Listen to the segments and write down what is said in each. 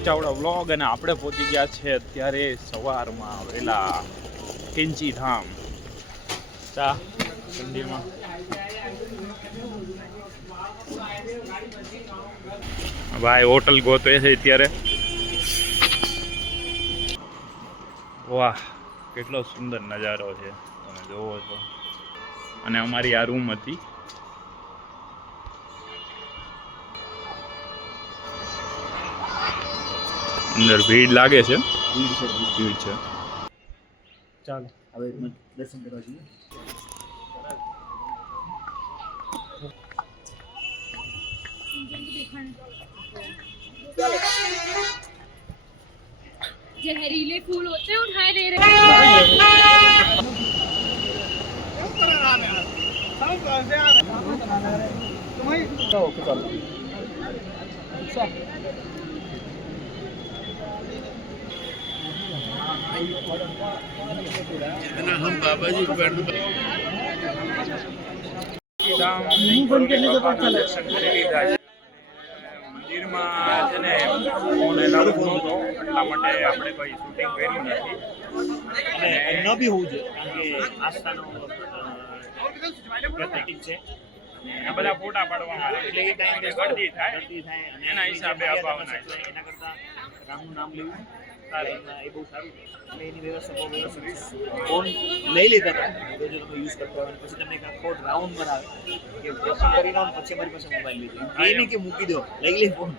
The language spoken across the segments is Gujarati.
કેસી ચાવડા વ્લોગ અને આપણે પહોંચી ગયા છે અત્યારે સવારમાં આવેલા કેન્ચી ધામ ચા ઠંડીમાં ભાઈ હોટલ ગોતવે છે અત્યારે વાહ કેટલો સુંદર નજારો છે તમે જોવો છો અને અમારી આ રૂમ હતી અંદર ભીડ લાગે છે ભીડ છે ચાલો હવે દર્શન કરવા જઈએ जहरीले फूल होते हैं उठाए ले रहे जितना हम बाबा जी મંદિરમાં છે ને ફોન એલાઉડ નહોતો એટલા માટે આપણે કોઈ શૂટિંગ કરી નથી અને ન બી હોવું જોઈએ કારણ કે આસ્થાનો પ્રતીક છે આ બધા ફોટા પાડવામાં આવે એટલે એ ટાઈમ ગળદી થાય અને એના હિસાબે આપવાના છે. એના કરતાં રામનું નામ લેવું એ બહુ સારું છે એટલે એની વ્યવસ્થા બહુ વ્યવસ્થિત ફોન લઈ લીધા હતા તો જો તમે યુઝ કરતા હોય પછી તમને એક આખો રાઉન્ડ બનાવે કે દર્શન કરી લો પછી અમારી પાસે મોબાઈલ લીધો એ નહીં કે મૂકી દો લઈ લે ફોન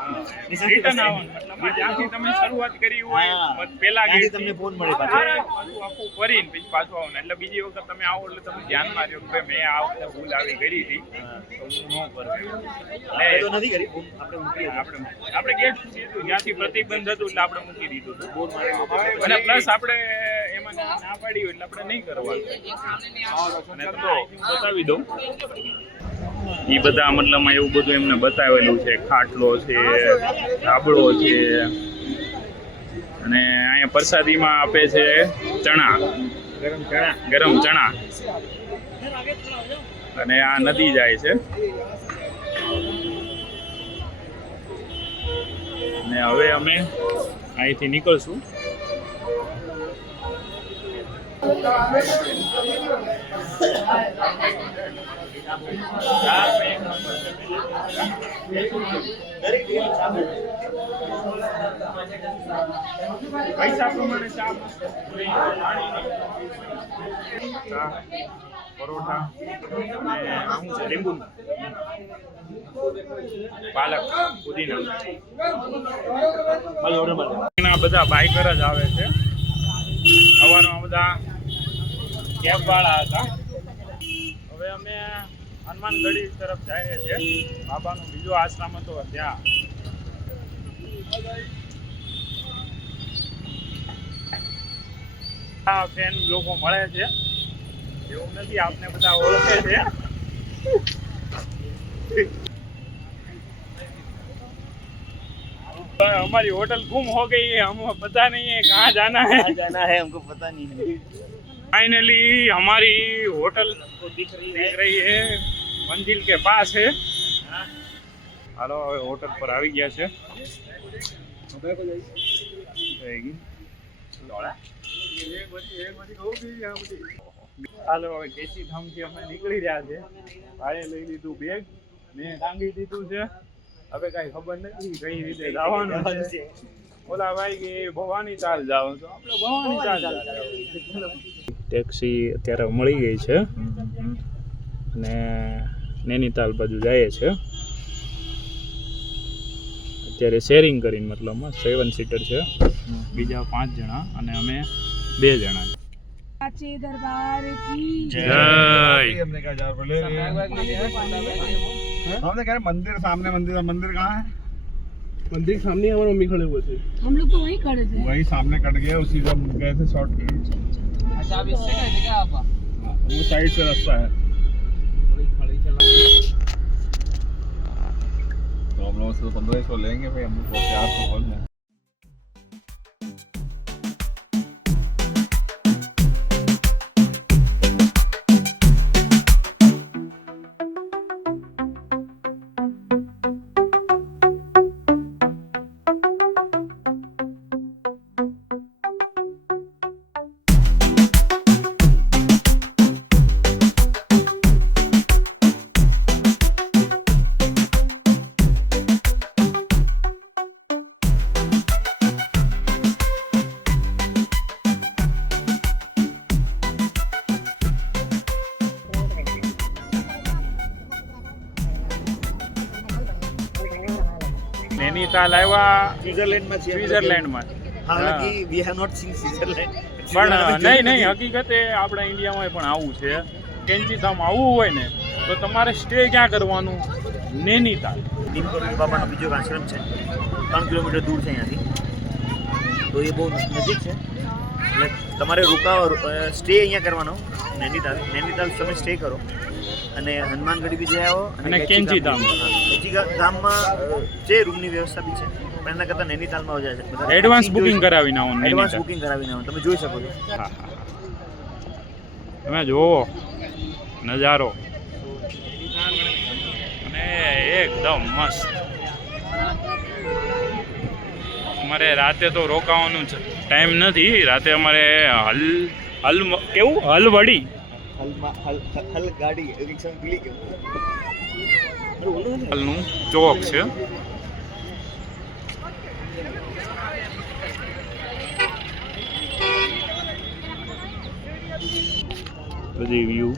રિટર્ન આવવાનું મતલબ જ્યાંથી તમે શરૂઆત કરી હોય પેલા ત્યાંથી તમને ફોન મળે પાછો આખું ફરીને પછી પાછું આવવાનું એટલે બીજી વખત તમે આવો એટલે તમે ધ્યાનમાં રહ્યો કે મેં આ વખતે ભૂલ આવી કરી હતી તો હું ન કરું આપણે તો નથી કરી ફોન આપણે મૂકી આપણે ગેટ દીધું જ્યાંથી પ્રતિબંધ હતું એટલે આપણે મૂકી દીધું હતું ફોન મારેલો અને પ્લસ આપણે એમાં ના પાડી હોય એટલે આપણે નહીં કરવાનું અને તો બતાવી દઉં એ બધા મતલબમાં એવું બધું એમને બતાવેલું છે ખાટલો છે ધાબળો છે અને અહીંયા પ્રસાદીમાં આપે છે ચણા ગરમ ચણા અને આ નદી જાય છે અને હવે અમે અહીંથી નીકળશું પૈસા પ્રમાણે ચા પરોઠા અને શું છે લીંબુ પાલક પુદીના બધા બાઇકર જ આવે છે સવારમાં બધા કેબ વાળા હતા હવે અમે હનુમાનગઢી તરફ જઈએ છીએ બાબાનો બીજો આશ્રમ હતો ત્યાં આ ફેન લોકો મળે છે એવું નથી આપને બધા ઓળખે છે हमारी होटल गुम हो गई है हम पता नहीं है कहाँ जाना है हमको पता नहीं है फाइनली हमारी होटल तो दिख रही है मंजिल के पास है हालो હવે હોટલ પર આવી ગયા છે હાલો હવે કેસી ધામથી અમે નીકળી રહ્યા છે ભાઈએ લઈ લીધું બેગ મેં ટાંગી દીધું છે હવે કઈ ખબર નથી કઈ રીતે જવાનું છે ઓલા ભાઈ કે ભવાની ચાલ જાવ તો આપણે ભવાની ચાલ ટેક્સી અત્યારે મળી ગઈ છે અને નૈનીતાલ બાજુ જાય છે અત્યારે શેરિંગ કરીને મતલબમાં 7 સીટર છે બીજા 5 જણા અને અમે 2 જણા साचे दरबार की जय हमने कहा यार बोले हमने कह रहे मंदिर सामने मंदिर कहाँ है मंदिर के सामने हमारे मम्मी खड़े हुए थे हम लोग तो वहीं खड़े थे वही सामने कट गया उसी से हम गए थे शॉर्ट अच्छा आप इससे गए थे क्या आप वो साइड से रास्ता है तो हम लोग से 1500 लेंगे भाई हम लोग 400 बोल रहे हैं નૈનીતાલ આવ્યા સ્વિટ્ઝરલેન્ડમાં છીએ સ્વિટ્ઝરલેન્ડમાં. હાલાકી we have not seen Switzerland પણ નહીં હકીકતે આપણા ઇન્ડિયામાં પણ આવું છે. કેન્ચીધામ આવવું હોય ને તો તમારે સ્ટે ક્યાં કરવાનું? નૈનીતાલ. નીમકરોલી બાબાનો બીજો એક આશ્રમ છે, 3 કિલોમીટર દૂર છે અહીંયાથી, તો એ બહુ નજીક છે. એટલે તમારે સ્ટે અહીંયા કરવાનો નૈનીતાલ તમે સ્ટે કરો અને હનુમાનગઢી બી જઈ આવો અને કેન્ચીધામ. કેન્ચીધામમાં જે રૂમની વ્યવસ્થા બી છે પણ એના કરતાં નૈનીતાલમાં વધારે છે. એડવાન્સ બુકિંગ કરાવીને આવવાનું. એડવાન્સ નૈનીતાલ. બુકિંગ કરાવીને આવો, તમે જોઈ શકો છો. હા. તમે જુઓ નજારો અને એકદમ મસ્ત. અમારે રાતે તો રોકાવાનું ટાઈમ નથી. રાતે અમારે હલવડી હલ ગાડી રિક્ષા ભૂલી ગયો. નું ચોક છે. બધી વ્યૂ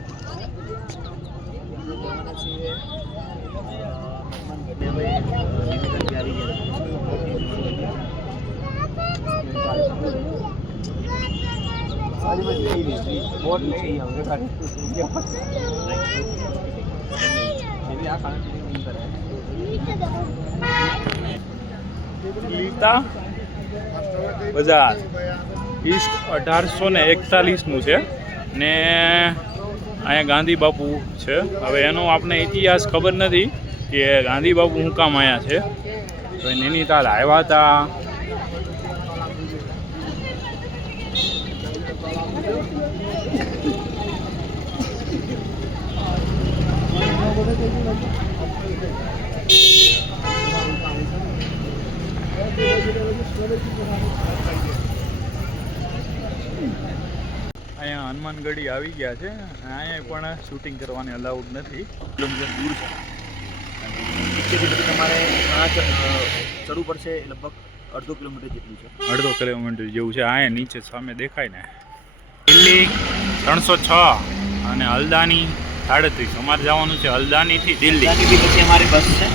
લીતા બજાર ઈસ્ટ 1841 છે ને અહીંયા ગાંધી બાપુ છે. હવે એનો આપણે ઇતિહાસ ખબર નથી કે ગાંધી બાપુ શું કામ આવ્યા છે. તો એ નૈનીતાલ આવ્યા હતા. અહીંયા હનુમાનગઢી આવી ગયા છે. અહીંયા પણ શૂટિંગ કરવાની અલાઉડ નથી. કિલોમીટર દૂર છે. નીચેથી પછી તમારે ચડવું પડશે, લગભગ 1.5 કિલોમીટર જેટલું છે. 1.5 કિલોમીટર જેવું છે. અહીંયા નીચે સામે દેખાય ને દિલ્હી 306 અને હલ્દાની 37. અમારે જવાનું છે હલ્દાનીથી દિલ્હી. હલ્દાનીથી પછી અમારી બસ છે.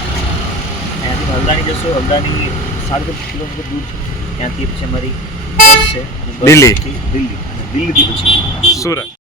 અહીંયાથી હલ્દાની જશો. હલ્દાની 37 કિલોમીટર દૂર છે. ત્યાંથી પછી અમારી બસ છે. દિલ્હી. દિલ્હીથી પછી સુરત.